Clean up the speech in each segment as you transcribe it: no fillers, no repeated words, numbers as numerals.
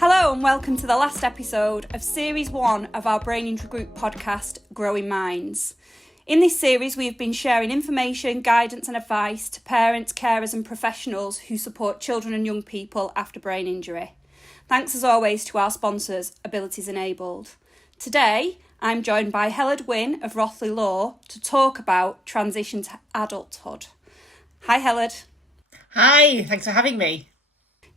Hello and welcome to the last episode of Series 1 of our Brain Injury Group podcast, Growing Minds. In this series, we have been sharing information, guidance and advice to parents, carers and professionals who support children and young people after brain injury. Thanks as always to our sponsors, Abilities Enabled. Today, I'm joined by Heledd Wyn of Rothley Law to talk about transition to adulthood. Hi Heledd. Hi, thanks for having me.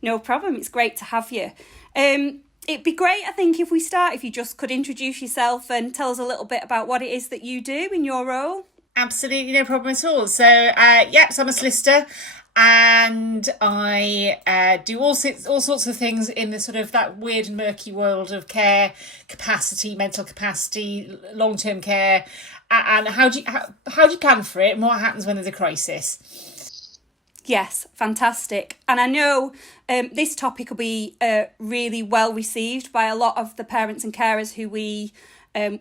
No problem, it's great to have you. It'd be great, I think, if you just could introduce yourself and tell us a little bit about what it is that you do in your role. Absolutely, no problem at all. So I'm a solicitor and I do all sorts of things in the sort of that weird and murky world of care, capacity, mental capacity, long-term care, and how do you plan for it and what happens when there's a crisis? Yes, fantastic. And I know this topic will be really well received by a lot of the parents and carers who we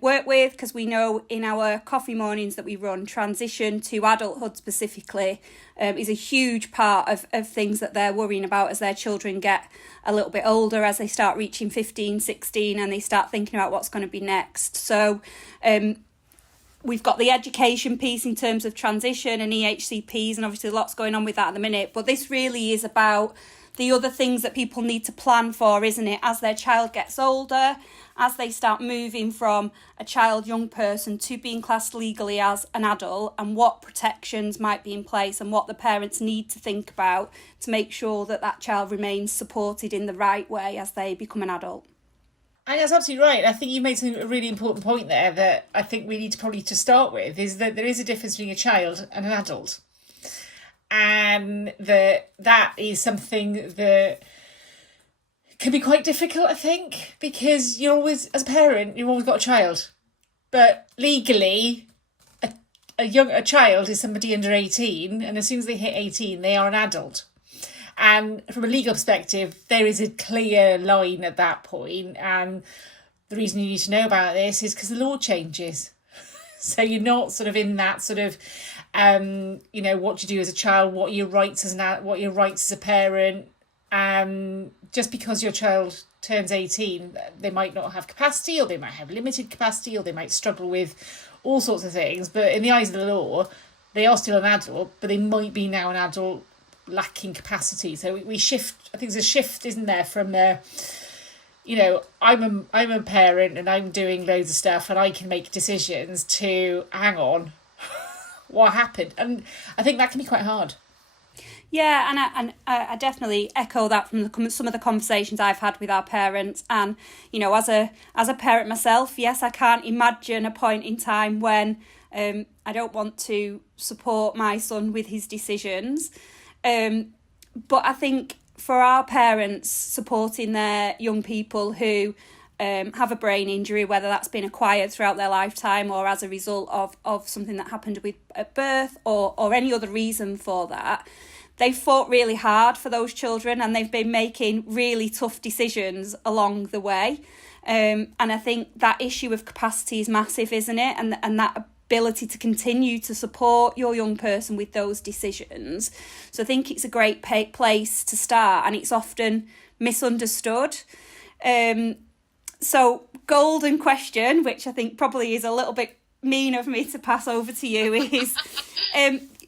work with, because we know in our coffee mornings that we run, transition to adulthood specifically is a huge part of things that they're worrying about as their children get a little bit older, as they start reaching 15, 16 and they start thinking about what's going to be next. So we've got the education piece in terms of transition and EHCPs, and obviously lots going on with that at the minute. But this really is about the other things that people need to plan for, isn't it? As their child gets older, as they start moving from a child, young person to being classed legally as an adult, and what protections might be in place and what the parents need to think about to make sure that that child remains supported in the right way as they become an adult. I think that's absolutely right. I think you made a really important point there that I think we need to probably to start with, is that there is a difference between a child and an adult. And that is something that can be quite difficult, I think, because you're always, as a parent, you've always got a child. But legally, a child is somebody under 18, and as soon as they hit 18, they are an adult. And from a legal perspective, there is a clear line at that point. And the reason you need to know about this is because the law changes. So you're not sort of in that sort of, what you do as a child, what are your rights as a parent. Just because your child turns 18, they might not have capacity, or they might have limited capacity, or they might struggle with all sorts of things. But in the eyes of the law, they are still an adult, but they might be now an adult lacking capacity. So we shift. I think there's a shift, isn't there, from I'm a parent and I'm doing loads of stuff and I can make decisions, to hang on, what happened? And I think that can be quite hard. Yeah, and I definitely echo that from some of the conversations I've had with our parents. And as a parent myself, yes, I can't imagine a point in time when I don't want to support my son with his decisions. But I think for our parents supporting their young people who have a brain injury, whether that's been acquired throughout their lifetime or as a result of something that happened at birth or any other reason for that, they've fought really hard for those children and they've been making really tough decisions along the way. And I think that issue of capacity is massive, isn't it? And that ability to continue to support your young person with those decisions. So I think it's a great place to start, and it's often misunderstood. So golden question, which I think probably is a little bit mean of me to pass over to you, is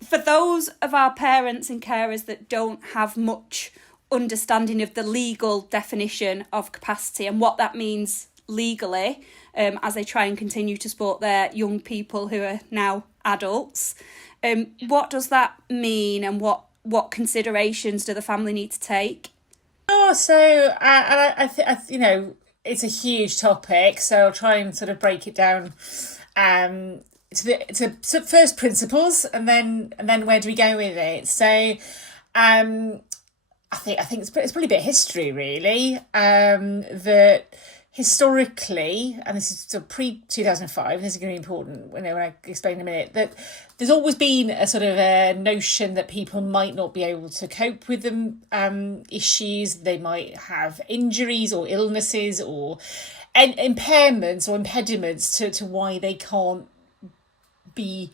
for those of our parents and carers that don't have much understanding of the legal definition of capacity and what that means legally, as they try and continue to support their young people who are now adults. What does that mean, and what considerations do the family need to take? So it's a huge topic, so I'll try and sort of break it down to first principles, and then where do we go with it? So I think it's probably a bit of history, really, that historically, and this is still pre-2005, this is going to be important when I explain in a minute, that there's always been a sort of a notion that people might not be able to cope with them issues. They might have injuries or illnesses or impairments or impediments to why they can't be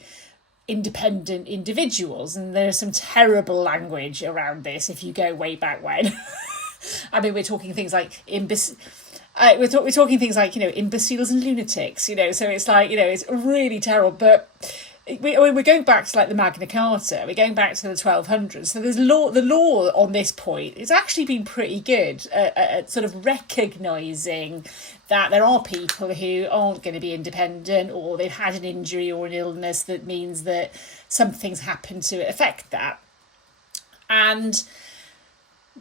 independent individuals. And there's some terrible language around this if you go way back when. I mean, we're talking things like we're talking things like, imbeciles and lunatics, so it's like, it's really terrible. But we're going back to like the Magna Carta, we're going back to the 1200s. So the law on this point has actually been pretty good at sort of recognising that there are people who aren't going to be independent, or they've had an injury or an illness that means that something's happened to affect that. And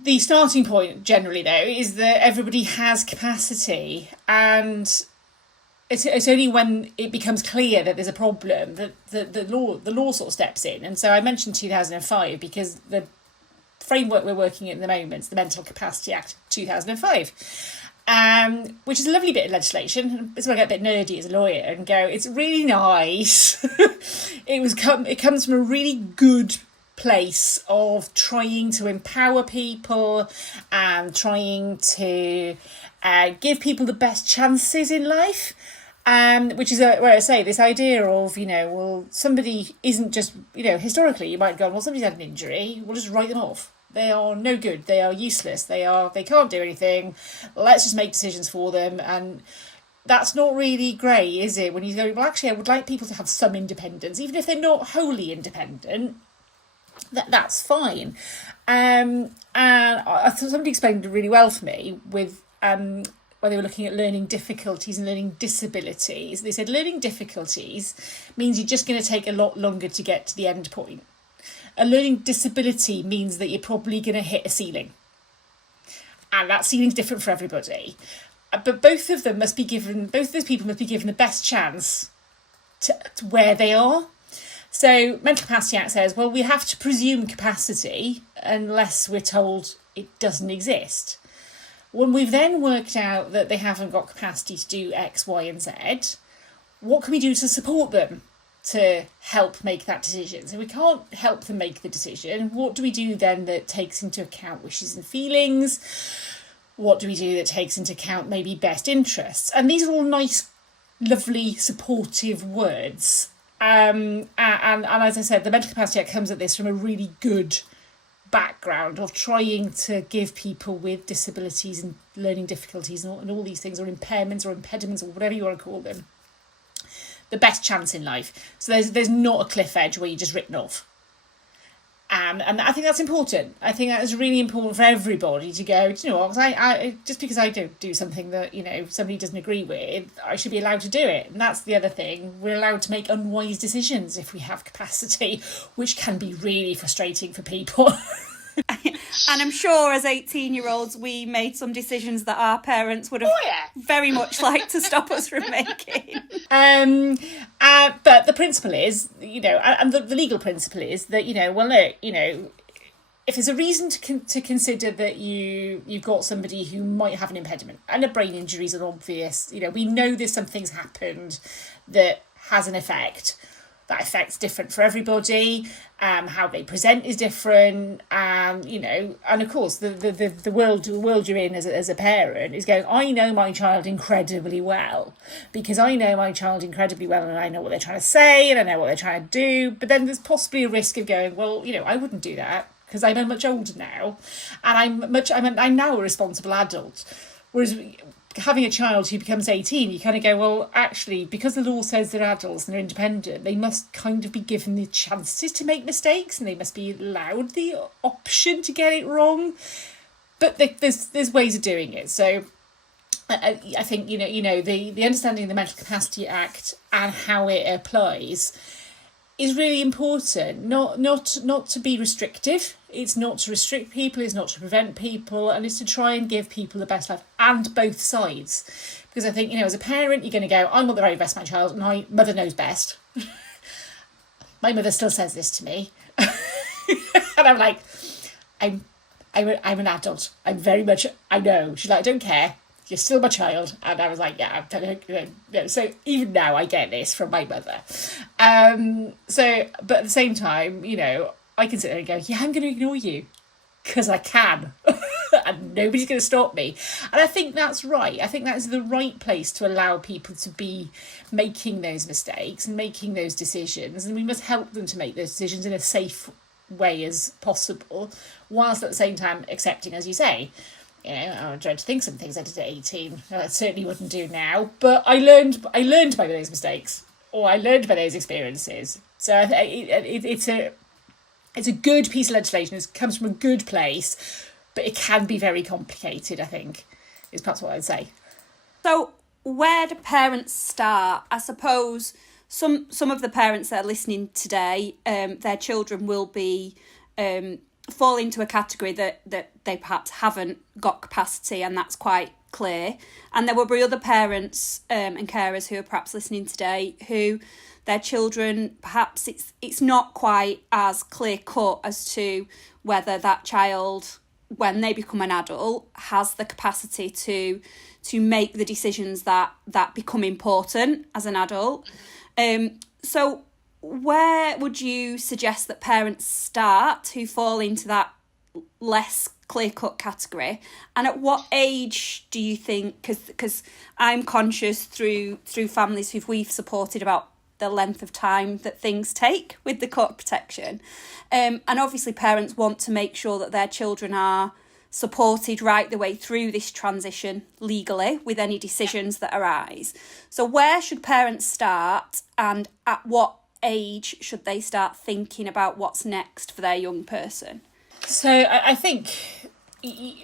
the starting point generally, though, is that everybody has capacity, and it's only when it becomes clear that there's a problem that the law sort of steps in. And so I mentioned 2005 because the framework we're working in at the moment is the Mental Capacity Act 2005, which is a lovely bit of legislation. It's where I get a bit nerdy as a lawyer and go, it's really nice. It comes from a really good place of trying to empower people and trying to give people the best chances in life, which is where I say this idea of, somebody isn't just, historically you might go, well, somebody's had an injury, we'll just write them off. They are no good, they are useless, they can't do anything, let's just make decisions for them. And that's not really great, is it? When you go, well, actually I would like people to have some independence, even if they're not wholly independent. That's fine. And I thought somebody explained it really well for me with where they were looking at learning difficulties and learning disabilities. They said learning difficulties means you're just going to take a lot longer to get to the end point. A learning disability means that you're probably going to hit a ceiling. And that ceiling's different for everybody. But both of those people must be given the best chance to where they are. So Mental Capacity Act says, well, we have to presume capacity unless we're told it doesn't exist. When we've then worked out that they haven't got capacity to do X, Y and Z, what can we do to support them to help make that decision? So we can't help them make the decision. What do we do then that takes into account wishes and feelings? What do we do that takes into account maybe best interests? And these are all nice, lovely, supportive words. And as I said, the Mental Capacity Act comes at this from a really good background of trying to give people with disabilities and learning difficulties and all these things, or impairments or impediments or whatever you want to call them, the best chance in life. So there's not a cliff edge where you're just written off. And I think that's important. I think that is really important for everybody to go, do you know what, I just because I don't do something that, somebody doesn't agree with, I should be allowed to do it. And that's the other thing. We're allowed to make unwise decisions if we have capacity, which can be really frustrating for people. And I'm sure as 18-year-olds we made some decisions that our parents would have very much liked to stop us from making. But the principle is, and the legal principle is that, if there's a reason to consider that you've got somebody who might have an impediment, and a brain injury is an obvious, we know there's something's happened that has an effect. That affect's different for everybody. How they present is different. And of course, the world you're in as a parent is going, I know my child incredibly well, because I know my child incredibly well, and I know what they're trying to say, and I know what they're trying to do. But then there's possibly a risk of going, well, I wouldn't do that because I'm much older now, and I'm now a responsible adult. Whereas having a child who becomes 18, you kind of go, well, actually, because the law says they're adults and they're independent, they must kind of be given the chances to make mistakes, and they must be allowed the option to get it wrong. But there's ways of doing it. So I think, the understanding of the Mental Capacity Act and how it applies is really important. Not to be restrictive. It's not to restrict people, it's not to prevent people, and it's to try and give people the best life, and both sides. Because I think, as a parent, you're going to go, I want the very best for my child, and my mother knows best. My mother still says this to me. And I'm like, I'm an adult. I'm very much, I know. She's like, I don't care. You're still my child. And I was like, yeah, I'm telling you. So even now I get this from my mother. But at the same time, I can sit there and go, yeah, I'm going to ignore you because I can. And nobody's going to stop me. And I think that's right. I think that is the right place to allow people to be making those mistakes and making those decisions. And we must help them to make those decisions in a safe way as possible, whilst at the same time accepting, as you say, You know, I'm trying to think some things I did at 18 I certainly wouldn't do now. But I learned by those mistakes, or I learned by those experiences. So it's a good piece of legislation. It comes from a good place, but it can be very complicated, I think, is perhaps what I'd say. So where do parents start? I suppose some of the parents that are listening today, their children will be fall into a category that they perhaps haven't got capacity, and that's quite clear. And there will be other parents and carers who are perhaps listening today who their children, perhaps it's not quite as clear cut as to whether that child, when they become an adult, has the capacity to make the decisions that become important as an adult. So where would you suggest that parents start who fall into that less clear-cut category, and at what age do you think, because I'm conscious through families who we've supported about the length of time that things take with the court protection, and obviously parents want to make sure that their children are supported right the way through this transition legally with any decisions that arise. So where should parents start, and at what age should they start thinking about what's next for their young person? So I think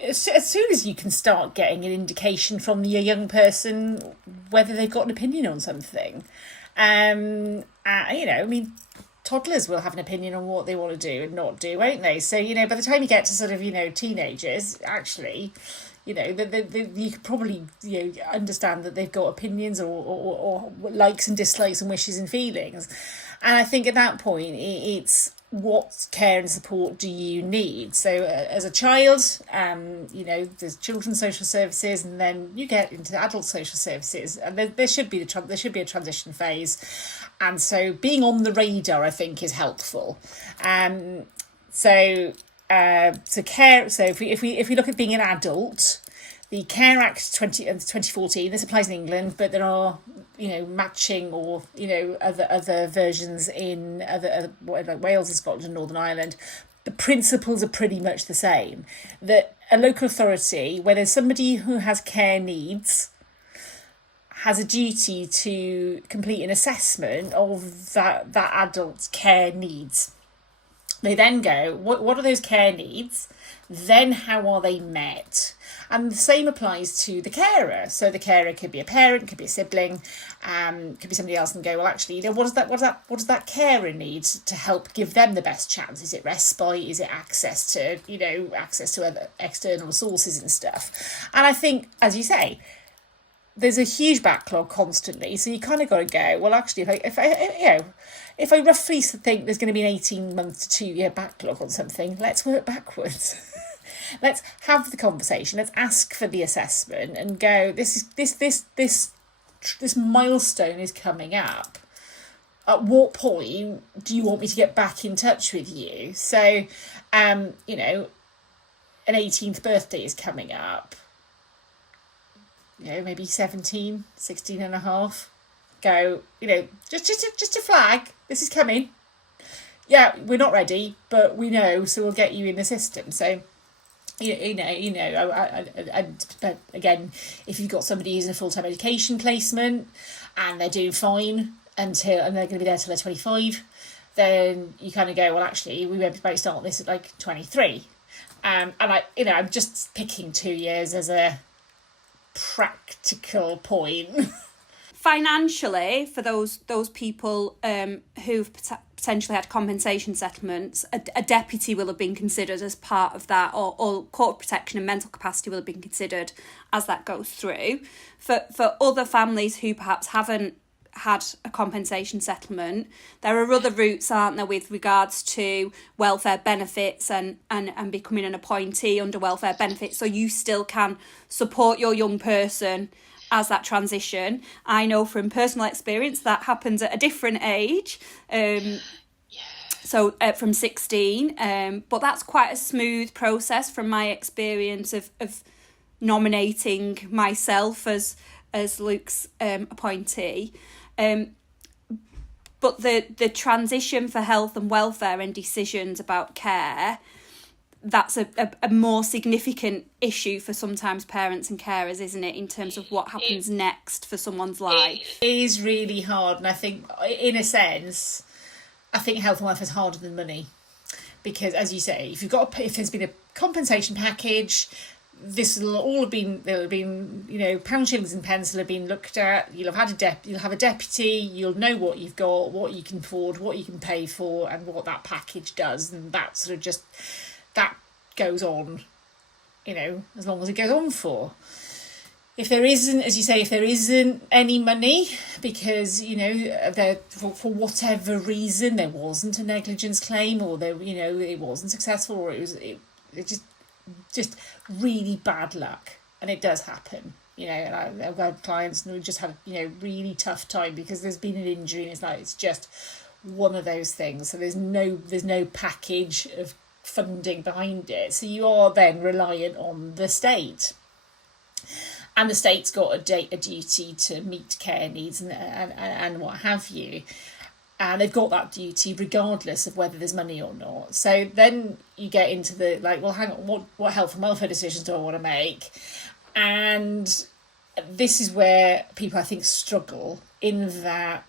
as soon as you can start getting an indication from your young person whether they've got an opinion on something, toddlers will have an opinion on what they want to do and not do, won't they? So, by the time you get to sort of, teenagers, actually, you could probably, understand that they've got opinions or likes and dislikes and wishes and feelings. And I think at that point, it's what care and support do you need? So as a child, there's children's social services, and then you get into adult social services, and there should be a transition phase. And so being on the radar, I think, is helpful. So care. So if we look at being an adult, the Care Act 2014, this applies in England, but there are matching or other versions in other like Wales and Scotland and Northern Ireland. The principles are pretty much the same. That a local authority, where there's somebody who has care needs, has a duty to complete an assessment of that adult's care needs. They then go, what are those care needs? Then how are they met? And the same applies to the carer. So the carer could be a parent, could be a sibling, could be somebody else, and go, well, actually, what does that carer need to help give them the best chance? Is it respite? Is it access to other external resources and stuff? And I think, as you say, there's a huge backlog constantly. So you kind of got to go, well, actually, if I roughly think there's going to be an 18-month to 2-year backlog on something, let's work backwards. Let's have the conversation. Let's ask for the assessment and go, this milestone is coming up. At what point do you want me to get back in touch with you? So, an 18th birthday is coming up. Maybe 17, 16 and a half. Go, just a flag. This is coming. Yeah, we're not ready, but we know, so we'll get you in the system. So, but again, if you've got somebody who's in a full-time education placement and they're doing fine and they're going to be there till they're 25, then you kind of go, well, actually, we might start this at like 23. And I'm just picking 2 years as a practical point. Financially, for those people who've potentially had compensation settlements, a deputy will have been considered as part of that, or court protection and mental capacity will have been considered as that goes through. For other families who perhaps haven't had a compensation settlement, there are other routes, aren't there, with regards to welfare benefits and becoming an appointee under welfare benefits, so you still can support your young person as that transition. I know from personal experience that happens at a different age, so from 16, but that's quite a smooth process from my experience of nominating myself as Luke's appointee. But the transition for health and welfare and decisions about care, that's a more significant issue for sometimes parents and carers, isn't it, in terms of what happens next for someone's life? It is really hard, and I think, in a sense, I think health and welfare is harder than money, because, as you say, if there's been a compensation package, there'll have been pound, shillings, and pence will have been looked at. You'll have a deputy. You'll know what you've got, what you can afford, what you can pay for, and what that package does, and that sort of just that goes on, as long as it goes on for. If there isn't, as you say, any money because, for whatever reason there wasn't a negligence claim, or it wasn't successful, or it just really bad luck, and it does happen. And I've got clients who just had really tough time because there's been an injury, and it's just one of those things. So there's no package of funding behind it, so you are then reliant on the state, and the state's got a duty to meet care needs and what have you, and they've got that duty regardless of whether there's money or not. So then you get into the hang on, what health and welfare decisions do I want to make? And this is where people, I think, struggle in that.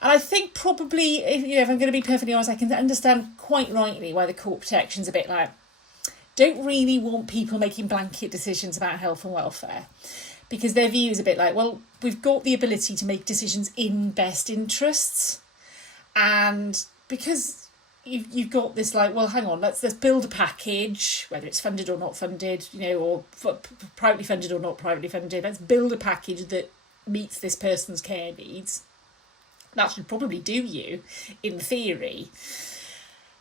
And I think probably, if I'm going to be perfectly honest, I can understand quite rightly why the court protection's a bit don't really want people making blanket decisions about health and welfare, because their view is a bit we've got the ability to make decisions in best interests, and because you've got this hang on, let's build a package, whether it's funded or not funded, or privately funded or not privately funded, let's build a package that meets this person's care needs. That should probably do you, in theory.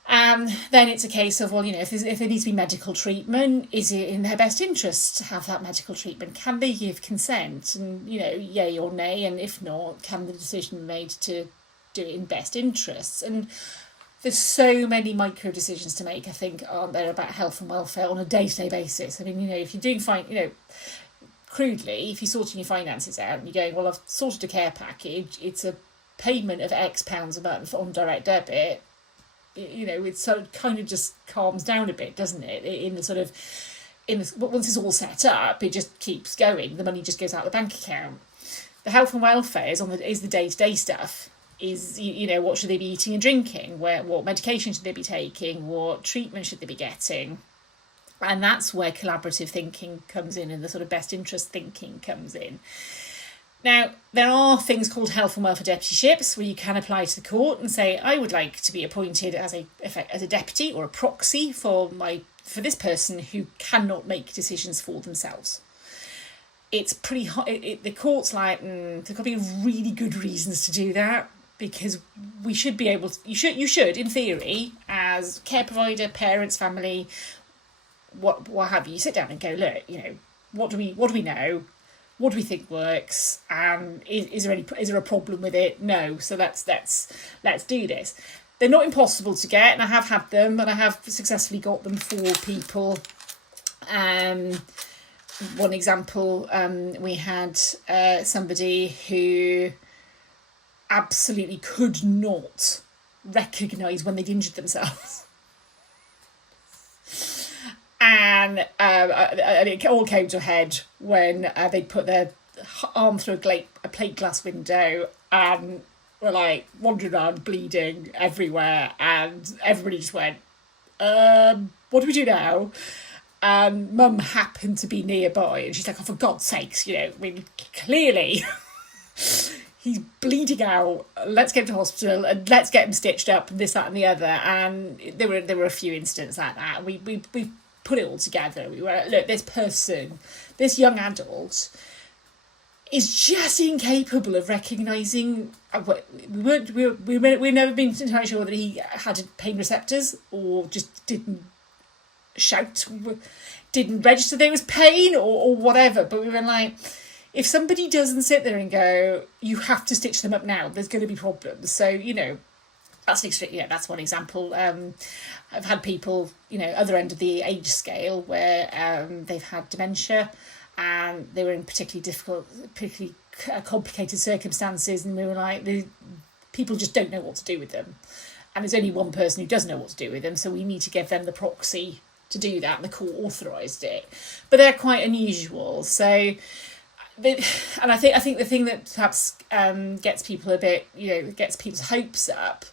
And then it's a case of, if there needs to be medical treatment, is it in their best interest to have that medical treatment? Can they give consent? And, yay or nay? And if not, can the decision be made to do it in best interests? And there's so many micro decisions to make, I think, aren't there, about health and welfare on a day-to-day basis. I mean, if you're doing fine, crudely, if you're sorting your finances out and you're going, well, I've sorted a care package, it's a payment of X pounds a month on direct debit, it sort of kind of just calms down a bit, doesn't it? Once it's all set up, it just keeps going. The money just goes out the bank account. The health and welfare is the day-to-day stuff. Is what should they be eating and drinking? What medication should they be taking? What treatment should they be getting? And that's where collaborative thinking comes in, and the sort of best interest thinking comes in. Now, there are things called health and welfare deputyships where you can apply to the court and say, I would like to be appointed as a deputy or a proxy for this person who cannot make decisions for themselves. It's pretty hot. The court's there's got to be really good reasons to do that, because we should be able to, you should, in theory, as care provider, parents, family, what have you, sit down and go, look, what do we know? What do we think works? And is there a problem with it? No. So let's do this. They're not impossible to get, and I have had them, and I have successfully got them for people. One example, we had somebody who absolutely could not recognise when they'd injured themselves. And it all came to a head when they'd put their arm through a plate glass window and were wandering around bleeding everywhere, and everybody just went, what do we do now? And Mum happened to be nearby, and she's like, oh, for God's sakes, clearly he's bleeding out, let's get him to hospital and let's get him stitched up and this, that and the other. And there were a few incidents like that. We put it all together. We were, look, this young adult is just incapable of recognising. We've never been entirely sure whether he had pain receptors or just didn't shout, didn't register there was pain or whatever. But we were if somebody doesn't sit there and go, you have to stitch them up now, there's going to be problems. So, that's one example. I've had people, other end of the age scale where they've had dementia and they were in particularly complicated circumstances, and we were people just don't know what to do with them. And there's only one person who does know what to do with them, so we need to give them the proxy to do that, and the court authorised it. But they're quite unusual. So, and I think the thing that perhaps gets people a bit, gets people's hopes up,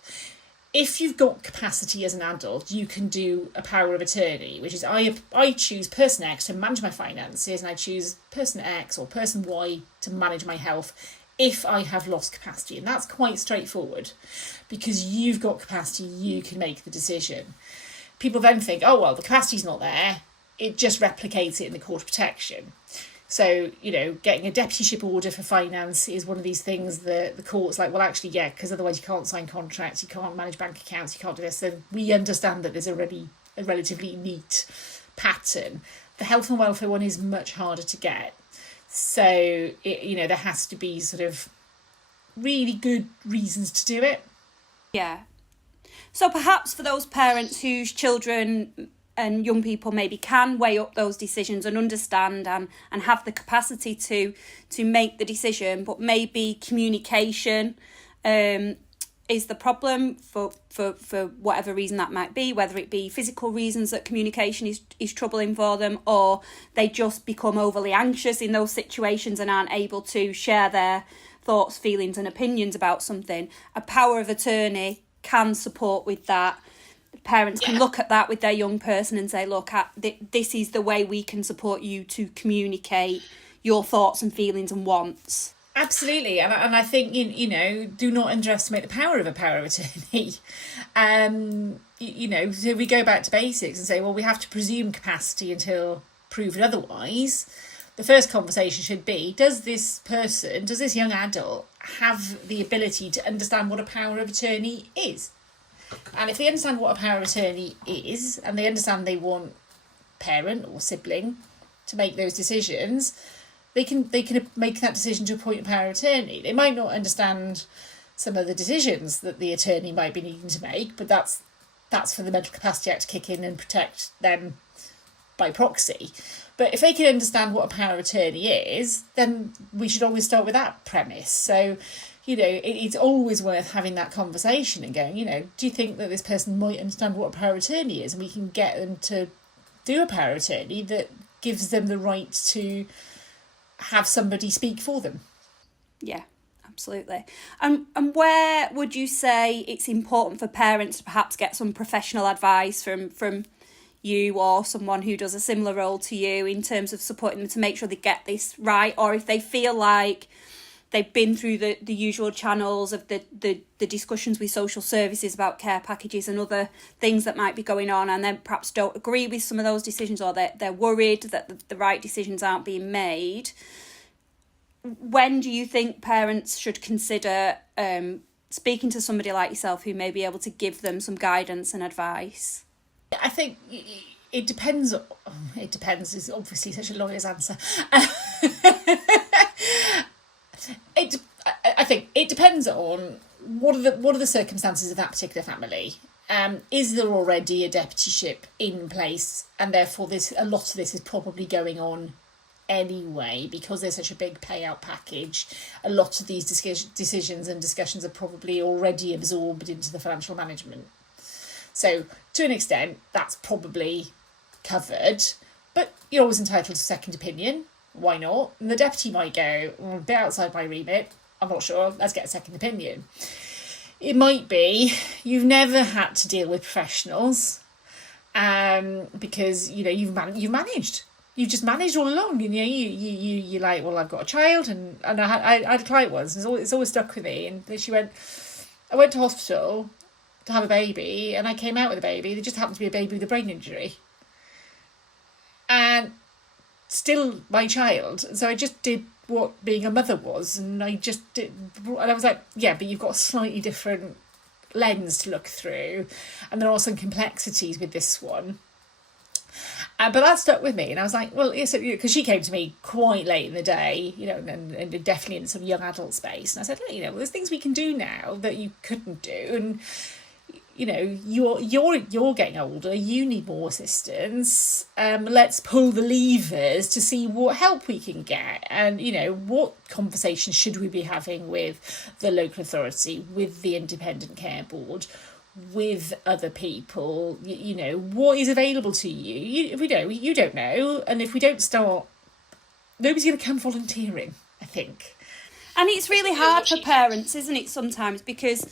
if you've got capacity as an adult, you can do a power of attorney, which is I choose person X to manage my finances, and I choose person X or person Y to manage my health if I have lost capacity. And that's quite straightforward, because you've got capacity, you can make the decision. People then think, oh, well, the capacity's not there, it just replicates it in the court of protection. So, getting a deputyship order for finance is one of these things that the court's like, well, actually, yeah, because otherwise you can't sign contracts, you can't manage bank accounts, you can't do this. So we understand that there's already a relatively neat pattern. The health and welfare one is much harder to get. So, there has to be sort of really good reasons to do it. Yeah. So perhaps for those parents whose children and young people maybe can weigh up those decisions and understand and have the capacity to make the decision, but maybe communication is the problem for whatever reason that might be, whether it be physical reasons that communication is troubling for them, or they just become overly anxious in those situations and aren't able to share their thoughts, feelings and opinions about something. A power of attorney can support with that. Parents can look at that with their young person and say, look, this is the way we can support you to communicate your thoughts and feelings and wants. Absolutely. And I think, do not underestimate the power of a power of attorney. So we go back to basics and say, well, we have to presume capacity until proven otherwise. The first conversation should be, does this young adult have the ability to understand what a power of attorney is? And if they understand what a power of attorney is, and they understand they want parent or sibling to make those decisions, they can make that decision to appoint a power of attorney. They might not understand some of the decisions that the attorney might be needing to make, but that's for the Mental Capacity Act to kick in and protect them by proxy. But if they can understand what a power of attorney is, then we should always start with that premise. So, it's always worth having that conversation and going, do you think that this person might understand what a power of attorney is? And we can get them to do a power of attorney that gives them the right to have somebody speak for them. Yeah, absolutely. And where would you say it's important for parents to perhaps get some professional advice from you or someone who does a similar role to you in terms of supporting them to make sure they get this right? Or if they feel like they've been through the usual channels of the discussions with social services about care packages and other things that might be going on, and then perhaps don't agree with some of those decisions, or they're worried that the right decisions aren't being made. When do you think parents should consider speaking to somebody like yourself who may be able to give them some guidance and advice? I think it depends. It depends is obviously such a lawyer's answer. I think it depends on what are the circumstances of that particular family. Is there already a deputyship in place, and therefore a lot of this is probably going on anyway because there's such a big payout package. A lot of these decisions and discussions are probably already absorbed into the financial management. So to an extent, that's probably covered, but you're always entitled to a second opinion. Why not? And the deputy might go, a bit outside my remit, I'm not sure, let's get a second opinion. It might be you've never had to deal with professionals because, you've managed. You've just managed all along. You're like, well, I've got a child, and I had a client once, and it's always stuck with me. And she went, I went to hospital to have a baby, and I came out with a baby. There just happened to be a baby with a brain injury. And still my child. So I just did what being a mother was, and I just did, and I was like, yeah, but you've got a slightly different lens to look through, and there are some complexities with this one. But that stuck with me, and I was like, well, yes, because she came to me quite late in the day, and definitely in some young adult space, and I said, there's things we can do now that you couldn't do, and you're getting older, you need more assistance. Let's pull the levers to see what help we can get, and what conversations should we be having with the local authority, with the independent care board. with other people, you know, what is available to you. If we don't, you don't know. And if we don't start, nobody's going to come volunteering, I think. And it's really hard for parents, isn't it, sometimes, because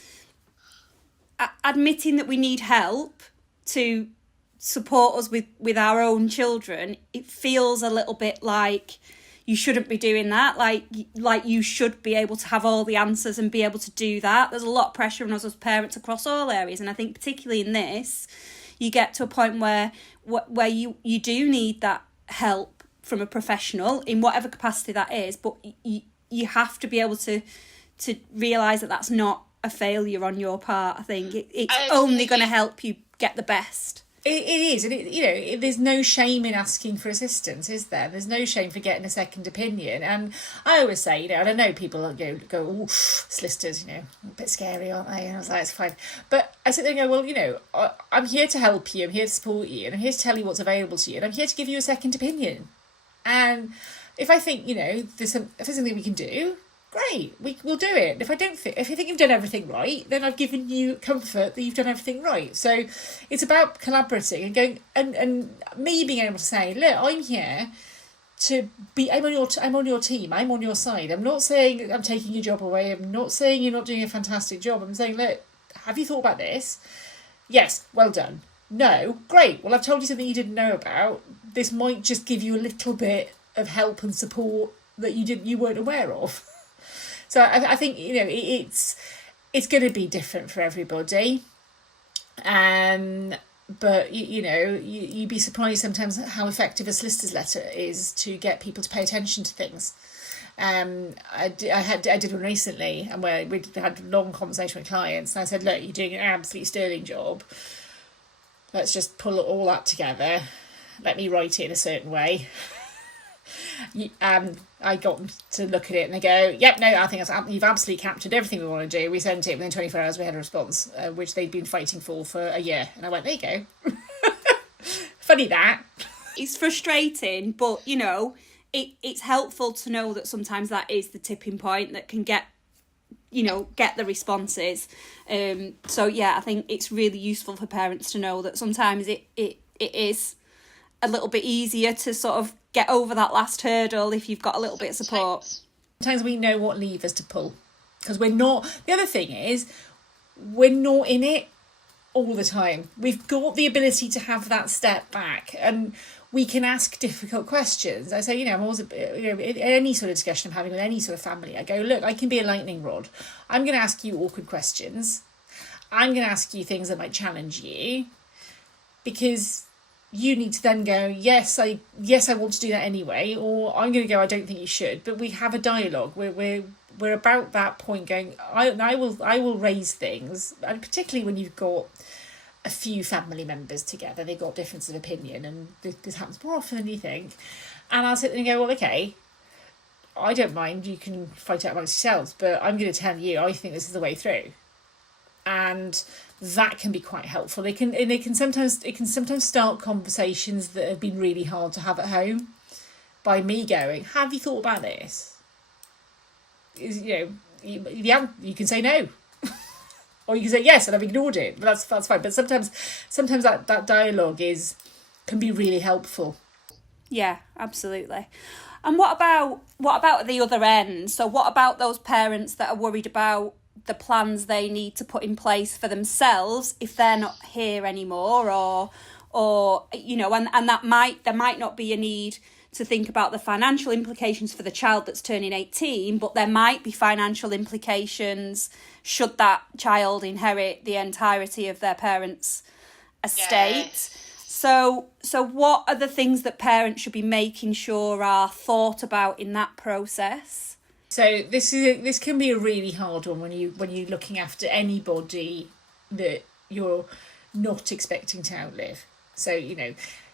admitting that we need help to support us with our own children, it feels a little bit like you shouldn't be doing that. Like you should be able to have all the answers and be able to do that. There's a lot of pressure on us as parents across all areas. And I think particularly in this, you get to a point where you do need that help from a professional in whatever capacity that is. But you have to be able to realise that that's not a failure on your part. I think it's only going to help you get the best. It is, and you know, there's no shame in asking for assistance, is there? There's no shame for getting a second opinion. And I always say, you know, and I know people go, oh, solicitors, you know, a bit scary, aren't they? And I was like, it's fine. But I sit there and go, well, you know, I'm here to help you, I'm here to support you, and I'm here to tell you what's available to you, and I'm here to give you a second opinion. And if I think, you know, if there's something we can do, great, we'll do it. If I think you've done everything right, then I've given you comfort that you've done everything right. So it's about collaborating and going and me being able to say, look, I'm here to be. I'm on your team. I'm on your side. I'm not saying I'm taking your job away. I'm not saying you're not doing a fantastic job. I'm saying, look, have you thought about this? Yes, well done. No, great. Well, I've told you something you didn't know about. This might just give you a little bit of help and support that you weren't aware of. So I think, you know, it's going to be different for everybody. But, you know, you'd be surprised sometimes how effective a solicitor's letter is to get people to pay attention to things. I did one recently, and where we had a long conversation with clients, and I said, look, you're doing an absolutely sterling job. Let's just pull all that together. Let me write it in a certain way. I got them to look at it and they go, yep, no, I think you've absolutely captured everything we want to do. We sent it within 24 hours, we had a response, which they'd been fighting for a year. And I went, there you go. Funny that. It's frustrating, but, you know, it's helpful to know that sometimes that is the tipping point that can get the responses. So, yeah, I think it's really useful for parents to know that sometimes it is a little bit easier to sort of get over that last hurdle if you've got a little bit of support. Sometimes we know what levers to pull, because we're not. The other thing is, we're not in it all the time. We've got the ability to have that step back, and we can ask difficult questions. I say, you know, I'm always, you know, in any sort of discussion I'm having with any sort of family, I go, look, I can be a lightning rod. I'm going to ask you awkward questions. I'm going to ask you things that might challenge you, because you need to then go, yes, I want to do that anyway, or I'm going to go, I don't think you should. But we have a dialogue. We're about that point going, I will raise things, and particularly when you've got a few family members together, they've got differences of opinion, and this happens more often than you think. And I'll sit there and go, well, okay, I don't mind, you can fight out amongst yourselves, but I'm going to tell you, I think this is the way through. And that can be quite helpful. It can sometimes start conversations that have been really hard to have at home by me going, have you thought about this? You know, you can say no. Or you can say yes, and I've ignored it, but that's fine. But sometimes that dialogue can be really helpful. Yeah, absolutely. And what about the other end? So what about those parents that are worried about the plans they need to put in place for themselves if they're not here anymore, or you know, and there might not be a need to think about the financial implications for the child that's turning 18, but there might be financial implications should that child inherit the entirety of their parents' estate. Yeah. So what are the things that parents should be making sure are thought about in that process? So this can be a really hard one when you're looking after anybody that you're not expecting to outlive. So, you know,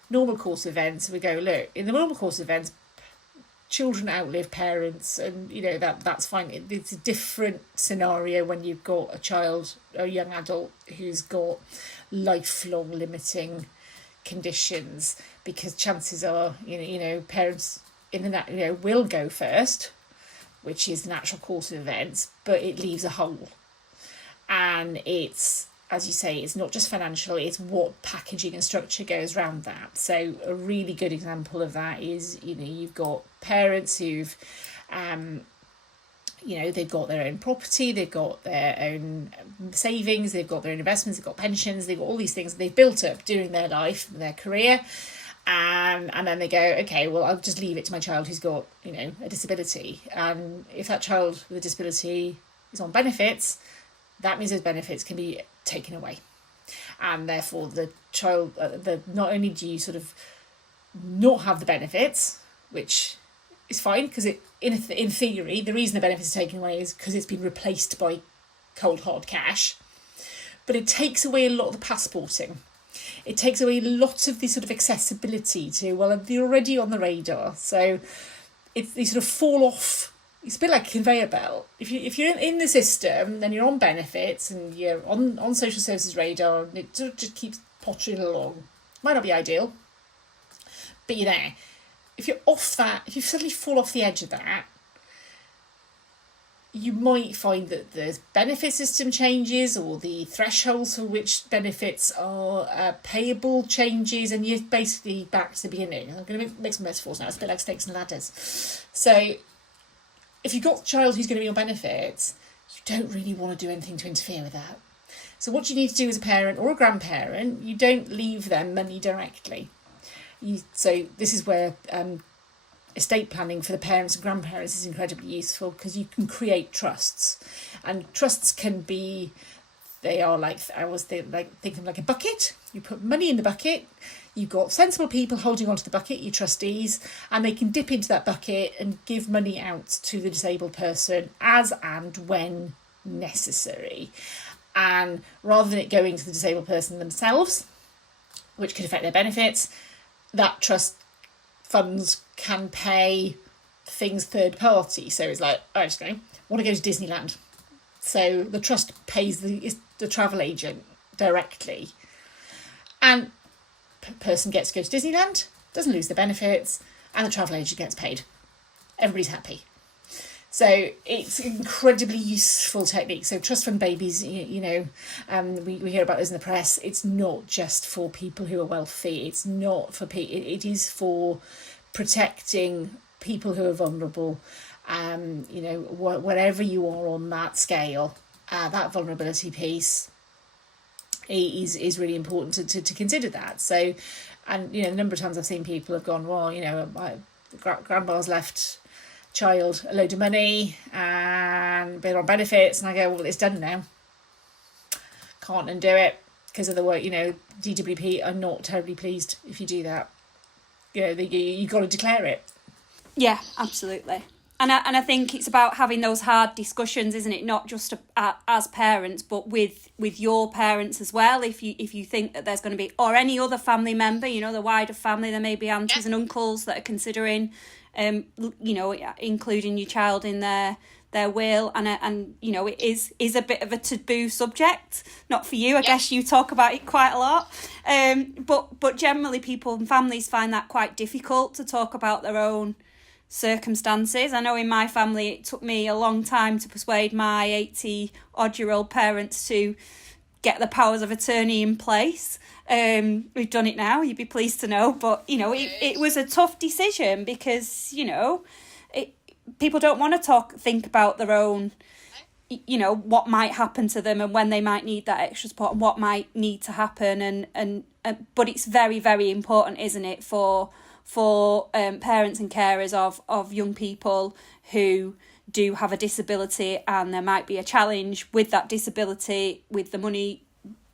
normal course events, we go, look, in the normal course events, children outlive parents, and, you know, that's fine. It's a different scenario when you've got a young adult who's got lifelong limiting conditions, because chances are, you know, parents will go first, which is the natural course of events, but it leaves a hole. And it's as you say, it's not just financial, it's what packaging and structure goes around that. So a really good example of that is, you've got parents who've, they've got their own property, they've got their own savings, they've got their own investments, they've got pensions, they've got all these things they've built up during their life, their career. And then they go, okay, well, I'll just leave it to my child who's got, a disability. And if that child with a disability is on benefits, that means those benefits can be taken away. And therefore the child, not only do you sort of not have the benefits, which is fine, because in theory, the reason the benefits are taken away is because it's been replaced by cold hard cash, but it takes away a lot of the passporting. It takes away lots of the sort of accessibility to, well, they're already on the radar. So they sort of fall off. It's a bit like a conveyor belt. If you're in the system, then you're on benefits and you're on social services radar, and it sort of just keeps pottering along. Might not be ideal, but you're there. If you're off that, if you suddenly fall off the edge of that, you might find that the benefit system changes, or the thresholds for which benefits are payable changes, and you're basically back to the beginning. I'm going to make some metaphors now. It's a bit like snakes and ladders. So if you've got a child who's going to be on benefits, you don't really want to do anything to interfere with that. So what you need to do as a parent or a grandparent, you don't leave them money directly. So this is where estate planning for the parents and grandparents is incredibly useful, because you can create trusts, and trusts can be, they are like, I always think of them like a bucket. You put money in the bucket, you've got sensible people holding onto the bucket, your trustees, and they can dip into that bucket and give money out to the disabled person as and when necessary. And rather than it going to the disabled person themselves, which could affect their benefits, that trust funds can pay things third party. So it's like, I just want to go to Disneyland. So the trust pays the travel agent directly. And person gets to go to Disneyland, doesn't lose the benefits, and the travel agent gets paid. Everybody's happy. So it's an incredibly useful technique. So trust fund babies, we hear about this in the press. It's not just for people who are wealthy. It's not for people. It is for protecting people who are vulnerable. Wherever you are on that scale, that vulnerability piece is really important to consider that. So, and the number of times I've seen people have gone, well, my grandma's left child a load of money and been on benefits, and I go, well, it's done now, can't undo it, because of the work. DWP are not terribly pleased if you do that. You've got to declare it. Yeah, absolutely. And I think it's about having those hard discussions, isn't it? Not just as parents, but with your parents as well. If you think that there's going to be, or any other family member, the wider family, there may be aunties and uncles that are considering, including your child in their will, and it is a bit of a taboo subject. Not for you, I guess you talk about it quite a lot. But generally, people and families find that quite difficult to talk about their own circumstances. I know in my family it took me a long time to persuade my 80-odd-year-old parents to get the powers of attorney in place. We've done it now, you'd be pleased to know, but it was a tough decision, because people don't want to think about their own, what might happen to them and when they might need that extra support and what might need to happen, and but it's very, very important, isn't it, for parents and carers of young people who do have a disability, and there might be a challenge with that disability, with the money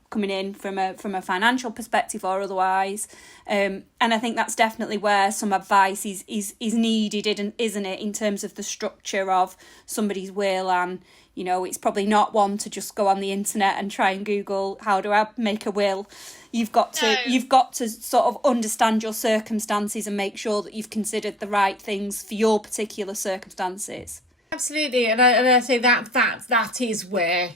coming in from a financial perspective or otherwise. And I think that's definitely where some advice is needed, isn't it, in terms of the structure of somebody's will. And it's probably not one to just go on the internet and try and Google, how do I make a will? You've got to sort of understand your circumstances and make sure that you've considered the right things for your particular circumstances. Absolutely, and I say that is where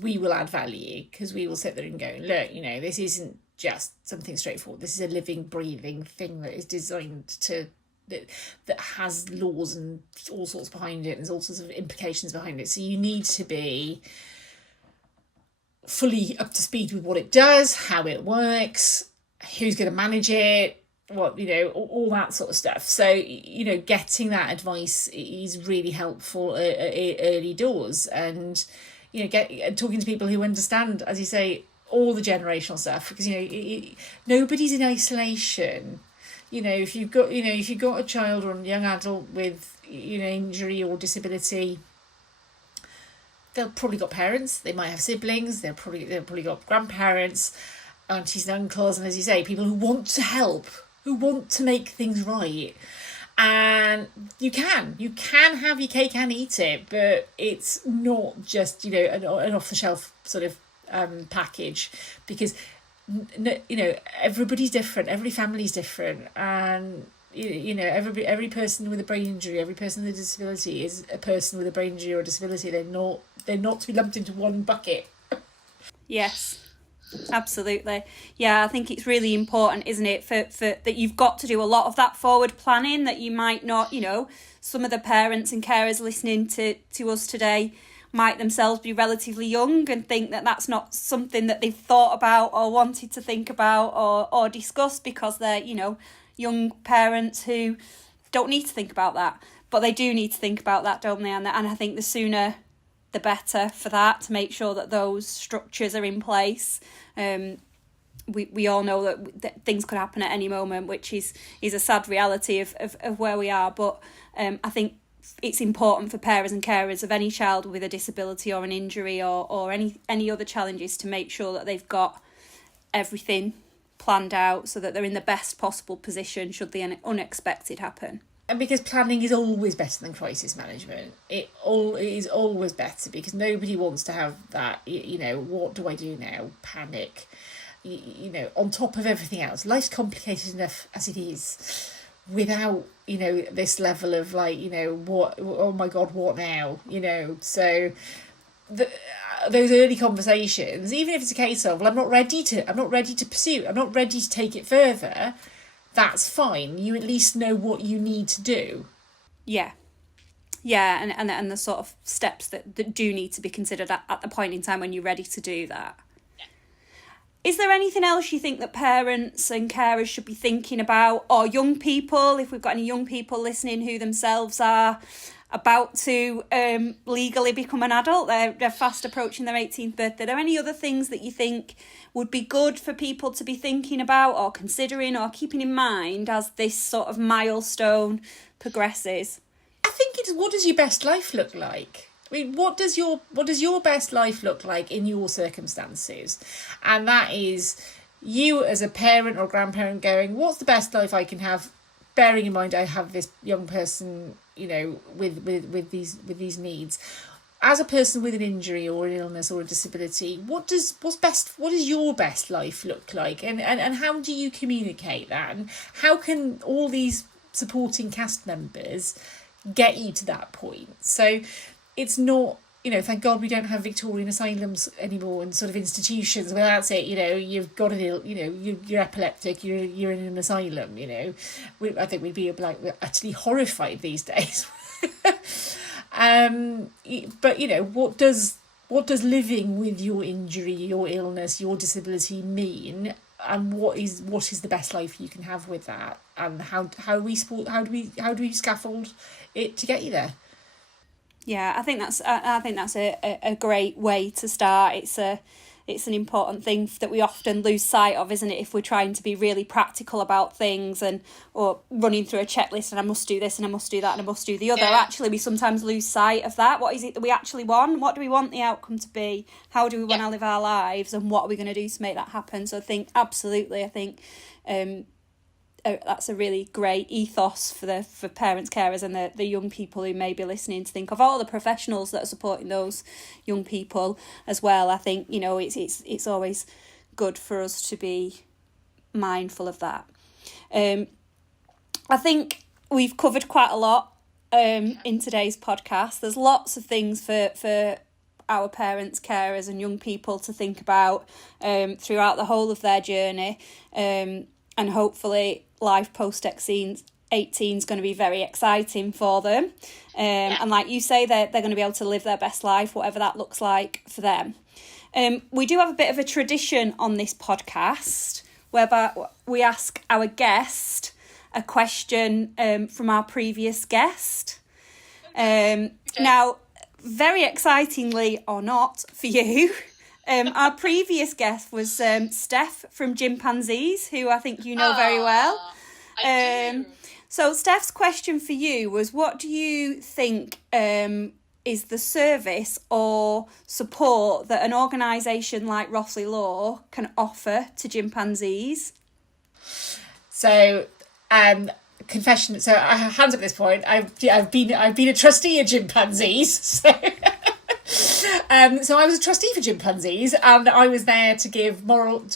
we will add value, because we will sit there and go, look, this isn't just something straightforward. This is a living, breathing thing that is designed that has laws and all sorts behind it, and there's all sorts of implications behind it. So you need to be fully up to speed with what it does, how it works, who's going to manage it, what, all that sort of stuff. So, getting that advice is really helpful early doors, and, talking to people who understand, as you say, all the generational stuff, because, nobody's in isolation. If you've got a child or a young adult with, injury or disability, they've probably got parents, they might have siblings, they've probably got grandparents, aunties and uncles, and as you say, people who want to help, who want to make things right. And you can have your cake and eat it, but it's not just, an off-the-shelf sort of package, because, everybody's different, every family's different, and every person with a brain injury, every person with a disability is a person with a brain injury or a disability. They're not to be lumped into one bucket. Yes, absolutely. Yeah, I think it's really important, isn't it, for that you've got to do a lot of that forward planning that you might not, some of the parents and carers listening to us today might themselves be relatively young and think that that's not something that they've thought about or wanted to think about or discuss, because they're, young parents who don't need to think about that, but they do need to think about that, don't they? And I think the sooner the better for that, to make sure that those structures are in place. We all know that things could happen at any moment, which is a sad reality of where we are, but I think it's important for parents and carers of any child with a disability or an injury or any other challenges to make sure that they've got everything planned out so that they're in the best possible position should the unexpected happen. And because planning is always better than crisis management. It is always better, because nobody wants to have that, what do I do now? Panic. On top of everything else. Life's complicated enough as it is, without, this level of what, oh my God, what now? So those early conversations, even if it's a case of, well, I'm not ready to pursue, I'm not ready to take it further, that's fine. You at least know what you need to do. Yeah, and the sort of steps that do need to be considered at the point in time when you're ready to do that. Yeah. Is there anything else you think that parents and carers should be thinking about, or young people, if we've got any young people listening who themselves are about to legally become an adult, they're fast approaching their 18th birthday. Are there any other things that you think would be good for people to be thinking about or considering or keeping in mind as this sort of milestone progresses? I think it's, what does your best life look like? I mean, what does your best life look like in your circumstances? And that is you as a parent or grandparent going, what's the best life I can have, bearing in mind I have this young person, with these needs. As a person with an injury or an illness or a disability, what does your best life look like, and how do you communicate that, and how can all these supporting cast members get you to that point? So it's not, thank God we don't have Victorian asylums anymore and sort of institutions where that's it, you've got you're epileptic, you're in an asylum, I think we'd be we're actually horrified these days. But what does living with your injury, your illness, your disability mean, and what is the best life you can have with that, and how do we scaffold it to get you there? Yeah, I think that's a great way to start. It's an important thing that we often lose sight of, isn't it? If we're trying to be really practical about things or running through a checklist and I must do this and I must do that and I must do the other. Yeah. Actually, we sometimes lose sight of that. What is it that we actually want? What do we want the outcome to be? How do we want to live our lives? And what are we going to do to make that happen? So I think that's a really great ethos for parents, carers, and the young people who may be listening, to think of all the professionals that are supporting those young people as well. I think it's always good for us to be mindful of that. I think we've covered quite a lot in today's podcast. There's lots of things for our parents, carers, and young people to think about throughout the whole of their journey, and hopefully life post-18 is going to be very exciting for them. And like you say, they're going to be able to live their best life, whatever that looks like for them. We do have a bit of a tradition on this podcast whereby we ask our guest a question from our previous guest. Now, very excitingly or not for you, our previous guest was Steph from Chimpanzees, who I think you know very well. I do. So Steph's question for you was, what do you think is the service or support that an organisation like Rothley Law can offer to chimpanzees? So, confession. So, hands up at this point. I've been a trustee of Chimpanzees. So I was a trustee for Chimpanzees, and I was there to give moral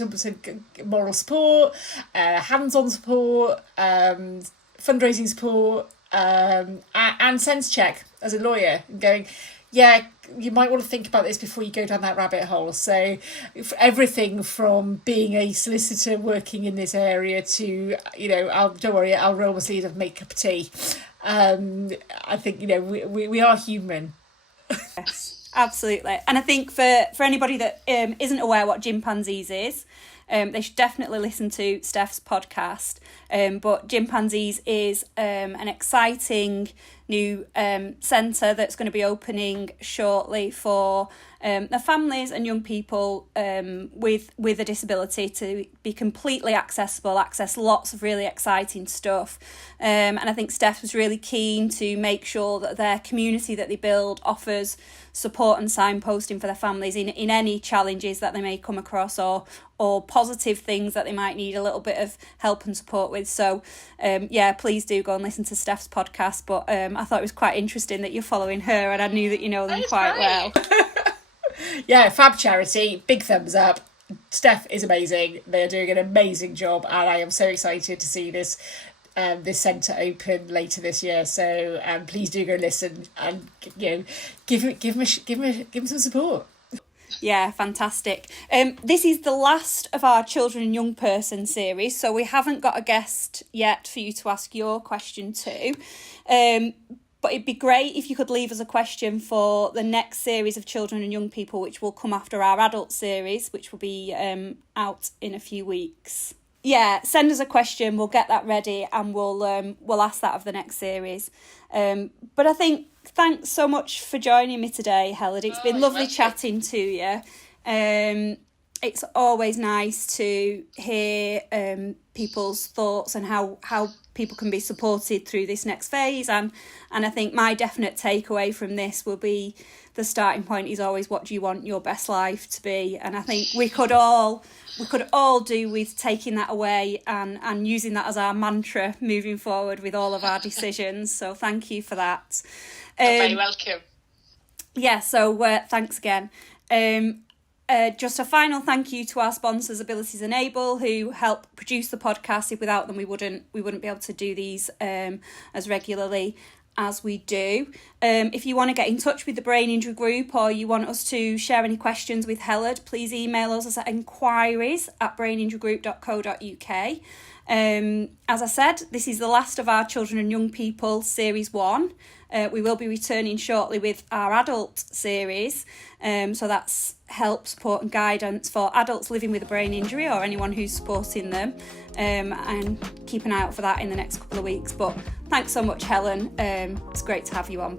support, hands-on support, fundraising support, and sense check as a lawyer, going, yeah, you might want to think about this before you go down that rabbit hole. So everything from being a solicitor working in this area to, don't worry, I'll roll my sleeves and make a cup of tea. I think, we are human. Yes. Absolutely. And I think for anybody that isn't aware what Chimpanzees is, they should definitely listen to Steph's podcast. But Chimpanzees is an exciting new centre that's going to be opening shortly for the families and young people with a disability to be completely accessible, access lots of really exciting stuff. And I think Steph was really keen to make sure that their community that they build offers support and signposting for their families in any challenges that they may come across or positive things that they might need a little bit of help and support with. So please do go and listen to Steph's podcast. But I thought it was quite interesting that you're following her, and I knew that you know them quite well. Yeah, fab charity, big thumbs up. Steph is amazing. They're doing an amazing job, and I am so excited to see this centre open later this year. So please do go listen and give them some support. Yeah, fantastic. This is the last of our Children and Young Person series, so we haven't got a guest yet for you to ask your question to. But it'd be great if you could leave us a question for the next series of Children and Young People, which will come after our adult series, which will be out in a few weeks. Yeah, send us a question, we'll get that ready, and we'll ask that of the next series. But I think, thanks so much for joining me today, Heledd. It's been lovely chatting to you. It's always nice to hear people's thoughts and how people can be supported through this next phase. And I think my definite takeaway from this will be the starting point is always, what do you want your best life to be? And I think we could all do with taking that away and using that as our mantra moving forward with all of our decisions. So thank you for that. You're very welcome. Yeah, so thanks again. Just a final thank you to our sponsors, Abilities Enable, who help produce the podcast. If without them, we wouldn't be able to do these as regularly as we do. If you want to get in touch with the Brain Injury Group, or you want us to share any questions with Heledd, please email us at enquiries@braininjurygroup.co.uk. As I said, this is the last of our Children and Young People Series 1. We will be returning shortly with our adult series. So that's help, support and guidance for adults living with a brain injury or anyone who's supporting them. And keep an eye out for that in the next couple of weeks. But thanks so much, Helen. It's great to have you on.